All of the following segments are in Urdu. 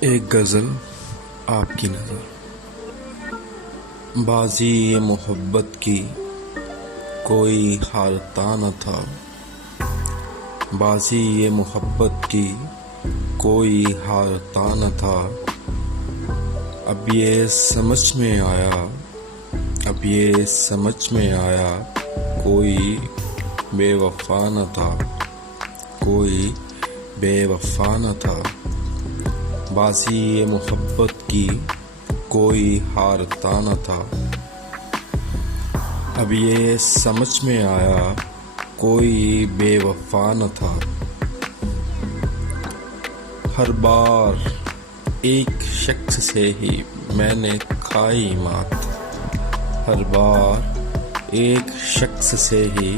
ایک غزل آپ کی نظر۔ بازی یہ محبت کی کوئی ہارتا نہ تھا، بازی یہ محبت کی کوئی ہارتا نہ تھا۔ اب یہ سمجھ میں آیا، اب یہ سمجھ میں آیا، کوئی بے وفا نہ تھا، کوئی بے وفا نہ تھا۔ بازی یہ محبت کی کوئی ہارتا نہ تھا، اب یہ سمجھ میں آیا، کوئی بے وفا نہ تھا۔ ہر بار ایک شخص سے ہی میں نے کھائی مات، ہر بار ایک شخص سے ہی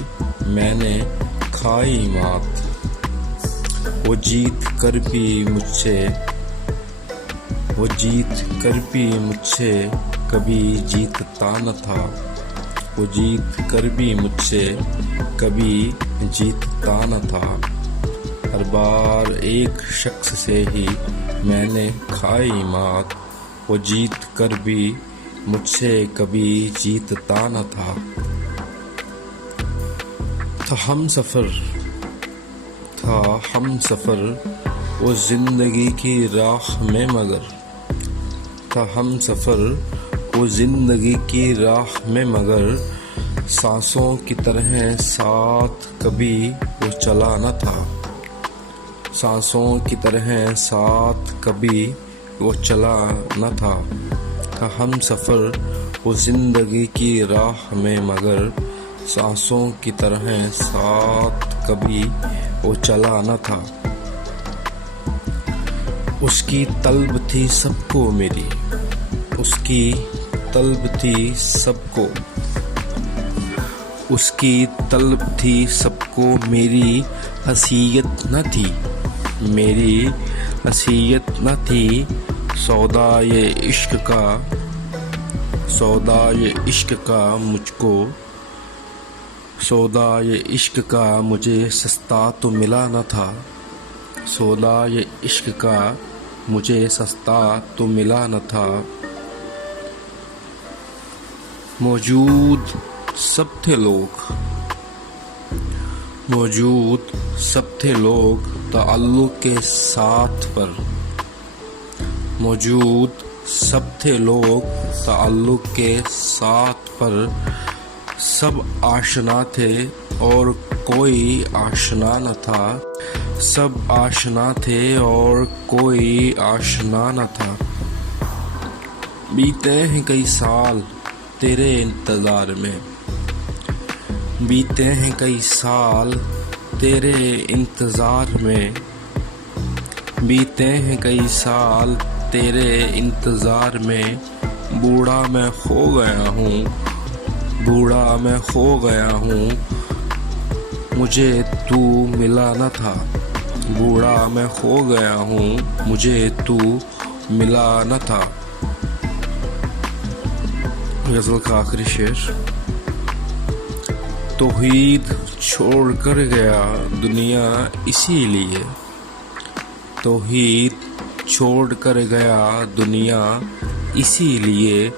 میں نے کھائی مات۔ وہ جیت کر بھی مجھ سے کبھی جیتتا نہ تھا، وہ جیت کر بھی مجھ سے کبھی جیتتا نہ تھا۔ ہر بار ایک شخص سے ہی میں نے کھائی مات، وہ جیت کر بھی مجھ سے کبھی جیتتا نہ تھا۔ تھا ہم سفر وہ زندگی کی راہ میں مگر، تھا ہم سفر وہ زندگی کی راہ میں مگر، سانسوں کی طرح ساتھ کبھی وہ چلا نہ تھا، سانسوں کی طرح ساتھ کبھی وہ چلا نہ تھا۔ تھا ہم سفر وہ زندگی کی راہ میں مگر، سانسوں کی طرح ساتھ کبھی وہ چلا نہ تھا۔ اس کی طلب تھی سب کو میری، اس کی طلب تھی سب کو، اس کی طلب تھی سب کو، میری حیثیت نہ تھی، میری حیثیت نہ تھی۔ سودائے عشق کا مجھ کو، سودائے عشق کا مجھے سستا تو ملا نہ تھا، سودائے عشق کا مجھے سستا تو ملا نہ تھا۔ موجود سب تھے لوگ تعلق کے ساتھ پر، موجود سب تھے لوگ تعلق کے ساتھ پر، سب آشنا تھے اور کوئی آشنا نہ تھا، سب آشنا تھے اور کوئی آشنا نہ تھا۔ بیتے ہیں کئی سال تیرے انتظار میں، بیتے ہیں کئی سال تیرے انتظار میں، بیتے ہیں کئی سال تیرے انتظار میں۔ بوڑھا میں کھو گیا ہوں، بوڑھا میں کھو گیا ہوں، مجھے تو ملا نہ تھا، بوڑھا میں کھو گیا ہوں، مجھے تو ملا نہ تھا۔ غزل کا آخری شعر۔ توحید چھوڑ کر گیا دنیا اسی لیے، توحید چھوڑ کر گیا دنیا اسی لیے،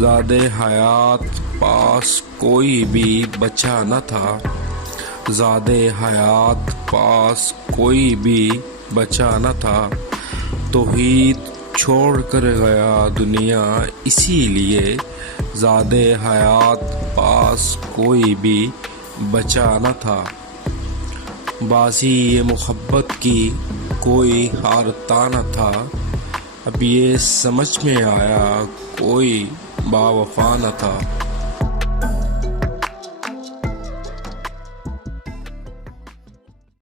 زاد حیات پاس کوئی بھی بچا نہ تھا، زاد حیات پاس کوئی بھی بچا نہ تھا۔ توحید چھوڑ کر گیا دنیا اسی لیے، زاد حیات پاس کوئی بھی بچا نہ تھا۔ بازی یہ محبت کی کوئی ہارتا نہ تھا، اب یہ سمجھ میں آیا، کوئی با وفا نہ تھا۔